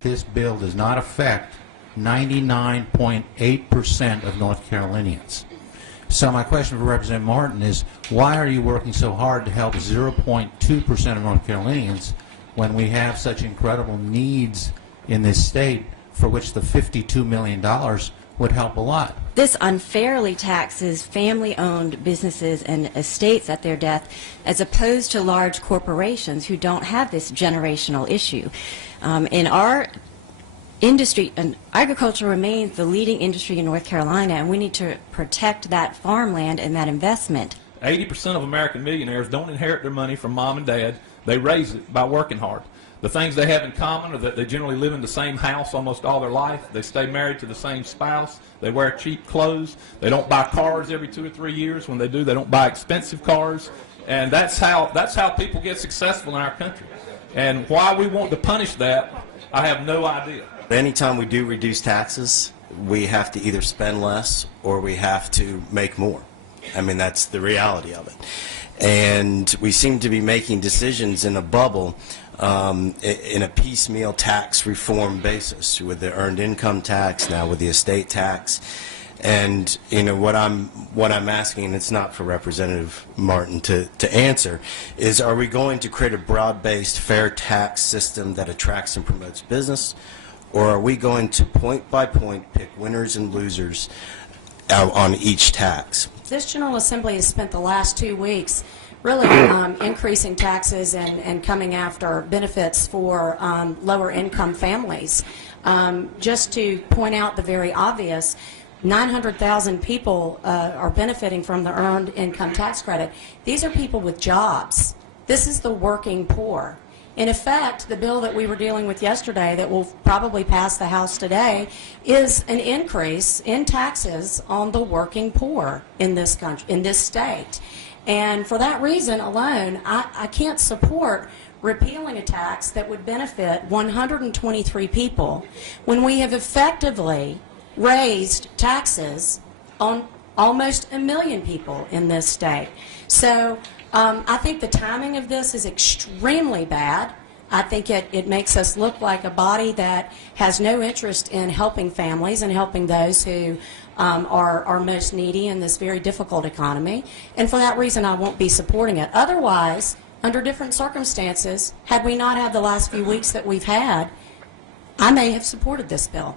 This bill does not affect 99.8% of North Carolinians. So my question for Representative Martin is, why are you working so hard to help 0.2% of North Carolinians when we have such incredible needs in this state for which the $52 million would help a lot? This unfairly taxes family-owned businesses and estates at their death, as opposed to large corporations who don't have this generational issue. In our industry, and agriculture remains the leading industry in North Carolina, and we need to protect that farmland and that investment. 80% of American millionaires don't inherit their money from mom and dad. They raise it by working hard. The things they have in common are that they generally live in the same house almost all their life. They stay married to the same spouse. They wear cheap clothes. They don't buy cars every 2 or 3 years. When they do, they don't buy expensive cars. And that's how people get successful in our country. And why we want to punish that, I have no idea. Anytime we do reduce taxes, we have to either spend less or we have to make more. I mean, that's the reality of it. And we seem to be making decisions in a bubble, in a piecemeal tax reform basis, with the earned income tax, now with the estate tax. And you know what I'm asking, and it's not for Representative Martin to answer, is are we going to create a broad-based fair tax system that attracts and promotes business, or are we going to point by point pick winners and losers on each tax? This General Assembly has spent the last 2 weeks really increasing taxes and coming after benefits for lower income families. Just to point out the very obvious, 900,000 people are benefiting from the earned income tax credit. These are people with jobs. This is the working poor. In effect, the bill that we were dealing with yesterday that will probably pass the House today is an increase in taxes on the working poor in this country, in this state. And for that reason alone, I can't support repealing a tax that would benefit 123 people when we have effectively raised taxes on almost 1 million people in this state. So I think the timing of this is extremely bad. I think it makes us look like a body that has no interest in helping families and helping those who are most needy in this very difficult economy. And for that reason, I won't be supporting it. Otherwise, under different circumstances, had we not had the last few weeks that we've had, I may have supported this bill.